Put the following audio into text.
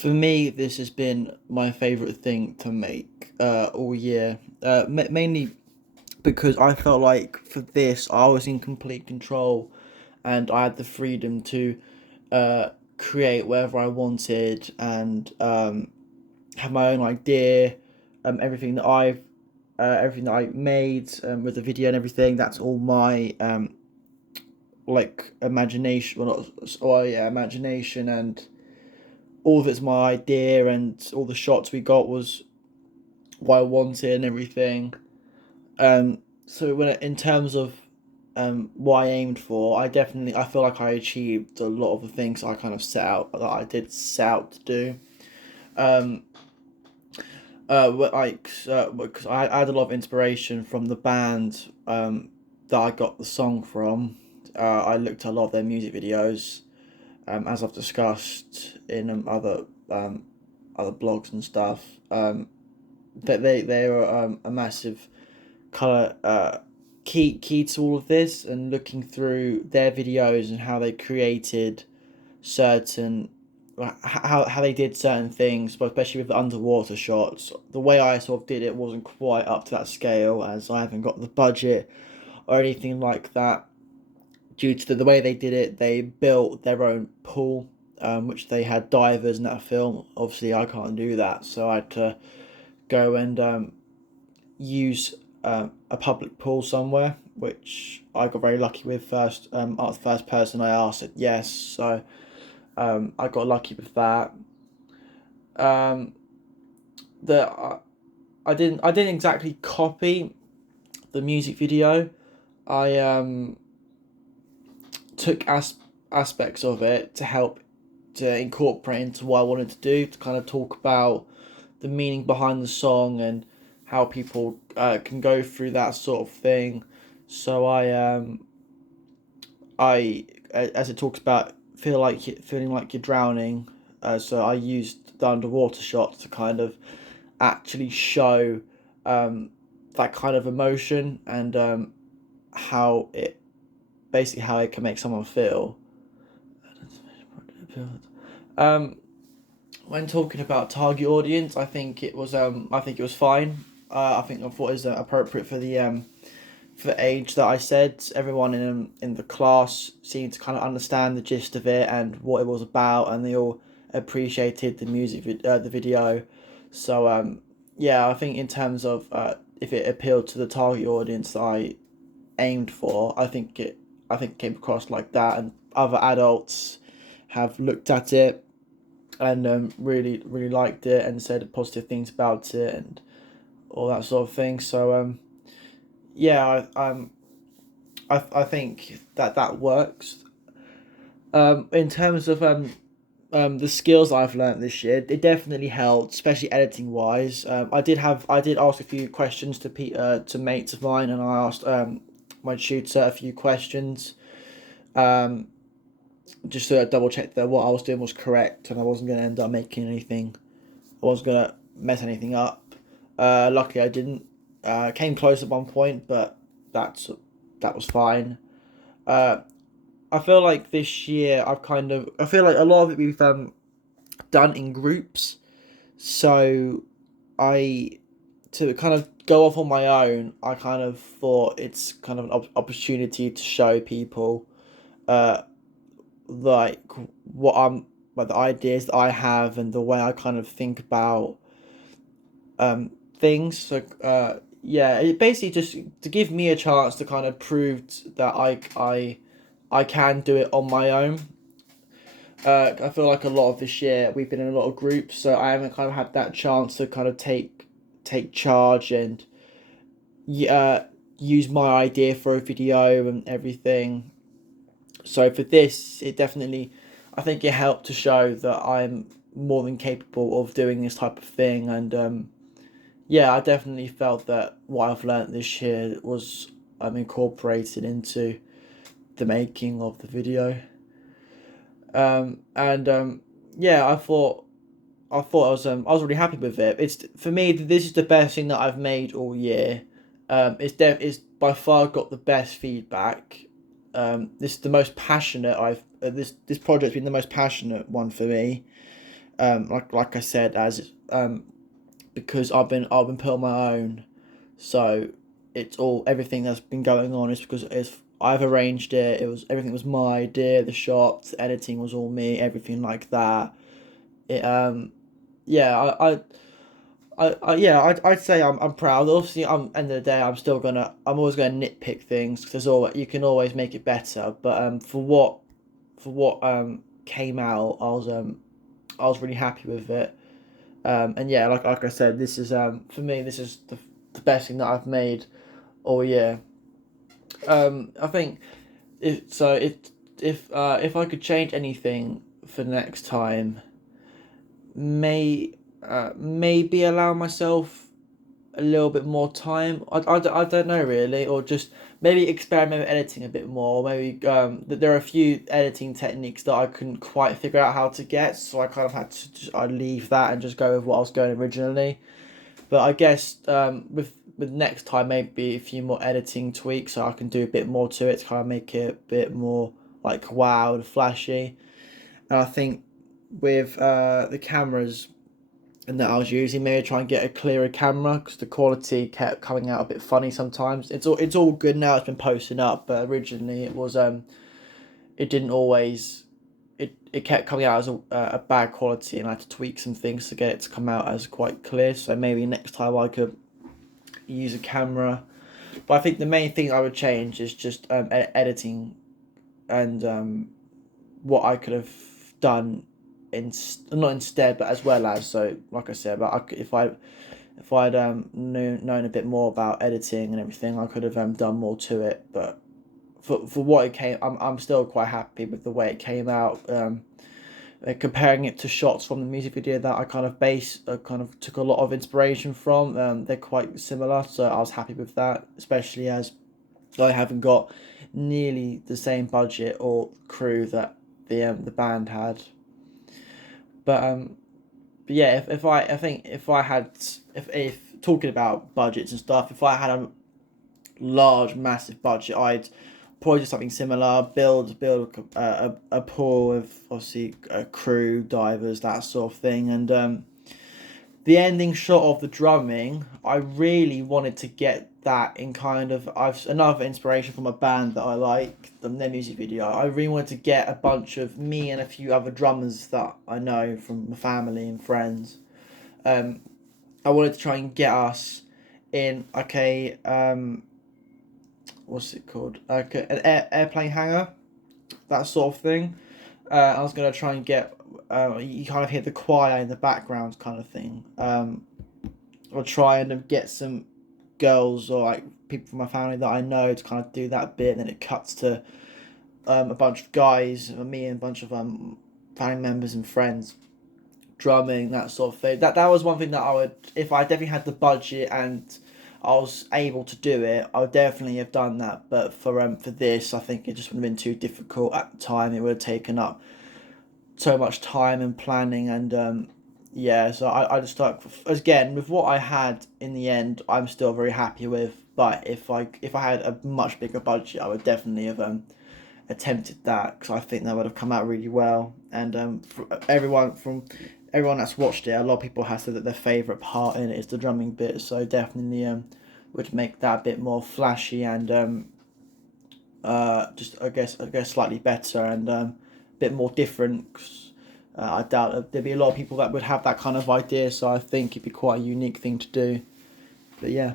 For me, this has been my favourite thing to make all year. Mainly because I felt like for this, I was in complete control and I had the freedom to uh, create whatever I wanted and have my own idea. Everything that everything that I made with the video and everything, that's all my like imagination. Well, not, oh yeah, imagination, and all of it's my idea, and all the shots we got was what I wanted and everything. So in terms of what I aimed for, I feel like I achieved a lot of the things I kind of set out that I did set out to do. Um, because I had a lot of inspiration from the band that I got the song from. I looked at a lot of their music videos, as I've discussed in other blogs and stuff. That they are a massive kind of key to all of this, and looking through their videos and how they created certain how they did certain things, but especially with the underwater shots. The way I sort of did it wasn't quite up to that scale, as I haven't got the budget or anything like that. Due to the way they did it, they built their own pool, which they had divers in that film. Obviously, I can't do that, so I had to go and use a public pool somewhere, which I got very lucky with first. I was the first person I asked said yes, so I got lucky with that. Um, the I didn't exactly copy the music video. I took aspects of it to help to incorporate into what I wanted to do, to kind of talk about the meaning behind the song and how people can go through that sort of thing. So I as it talks about feeling like you're drowning. So I used the underwater shots to kind of actually show that kind of emotion, and how it basically how it can make someone feel. Um, when talking about target audience, I think it was fine. I thought it was appropriate for the age that I said. Everyone in the class seemed to kind of understand the gist of it and what it was about, and they all appreciated the video. So yeah, I think in terms of if it appealed to the target audience that I aimed for, I think it came across like that, and other adults have looked at it and really liked it and said positive things about it and all that sort of thing. So yeah, I think that works. In terms of the skills I've learnt this year, it definitely helped, especially editing wise. I did ask a few questions to mates of mine, and I asked my tutor a few questions. Um, just to double check that what I was doing was correct and I wasn't gonna end up making anything. I wasn't gonna mess anything up. Luckily, I didn't. Came close at one point, but that's that was fine. Uh, I feel like this year I feel like a lot of it we've done in groups. So I to kind of go off on my own, I kind of thought it's kind of an opportunity to show people uh like what I'm like the ideas that I have and the way I kind of think about things. So yeah, it basically just to give me a chance to kind of prove that I can do it on my own. I feel like a lot of this year we've been in a lot of groups, so I haven't kind of had that chance to kind of take charge and uh, use my idea for a video and everything. So for this, I think it helped to show that I'm more than capable of doing this type of thing, and yeah, I definitely felt that what I've learnt this year was incorporated into the making of the video. And yeah, I was really happy with it. It's for me, this is the best thing that I've made all year. It's by far got the best feedback. This is the most passionate this project's been the most passionate one for me. like I said, as because I've been put on my own, so it's all everything that's been going on is because I've arranged it. It was everything was my idea. The shots, the editing was all me. Everything like that. It yeah yeah I'd say I'm proud. Obviously, end of the day I'm always gonna nitpick things because there's always you can always make it better. But for what came out, I was really happy with it. And yeah, like I said, this is for me this is the best thing that I've made all year. I think if I could change anything for next time, maybe allow myself a little bit more time. I don't know really, or just maybe experiment with editing a bit more. Maybe there are a few editing techniques that I couldn't quite figure out how to get, so I kind of had to I leave that and just go with what I was going originally. But I guess with next time maybe a few more editing tweaks so I can do a bit more to it to kind of make it a bit more like wow and flashy. And I think with the cameras and that I was using, maybe try and get a clearer camera because the quality kept coming out a bit funny sometimes. It's all good now. It's been posting up, but originally it didn't always it kept coming out as a bad quality, and I had to tweak some things to get it to come out as quite clear. So maybe next time I could use a camera. But I think the main thing I would change is just editing and what I could have done not instead but as well as. So like I said, but if I'd known a bit more about editing and everything, I could have done more to it. But for what it came, I'm still quite happy with the way it came out. Comparing it to shots from the music video that I kind of took a lot of inspiration from. They're quite similar, so I was happy with that, especially as I haven't got nearly the same budget or crew that the band had. But but yeah, if I think if I had if talking about budgets and stuff, if I had a large massive budget, I'd probably do something similar. Build a pool of obviously a crew, divers, that sort of thing, and the ending shot of the drumming. I really wanted to get that in kind of I've another inspiration from a band that I like their music video. I really wanted to get a bunch of me and a few other drummers that I know from my family and friends. Um, I wanted to try and get us in what's it called? Like an airplane hangar, that sort of thing. I was gonna try and get you kind of hear the choir in the background kind of thing. I'll try and get some girls or like people from my family that I know to kind of do that bit, and then it cuts to a bunch of guys, me and a bunch of family members and friends drumming, that sort of thing. That was one thing that I would, if I definitely had the budget and I was able to do it, I would definitely have done that. But for this, I think it just would have been too difficult at the time. It would have taken up so much time and planning, and yeah. So I just thought again with what I had in the end, I'm still very happy with. But if I had a much bigger budget, I would definitely have attempted that because I think that would have come out really well. And for everyone that's watched it, a lot of people have said that their favourite part in it is the drumming bit. So definitely would make that a bit more flashy and just I guess slightly better and a bit more different. 'Cause, I doubt there'd be a lot of people that would have that kind of idea. So I think it'd be quite a unique thing to do. But yeah.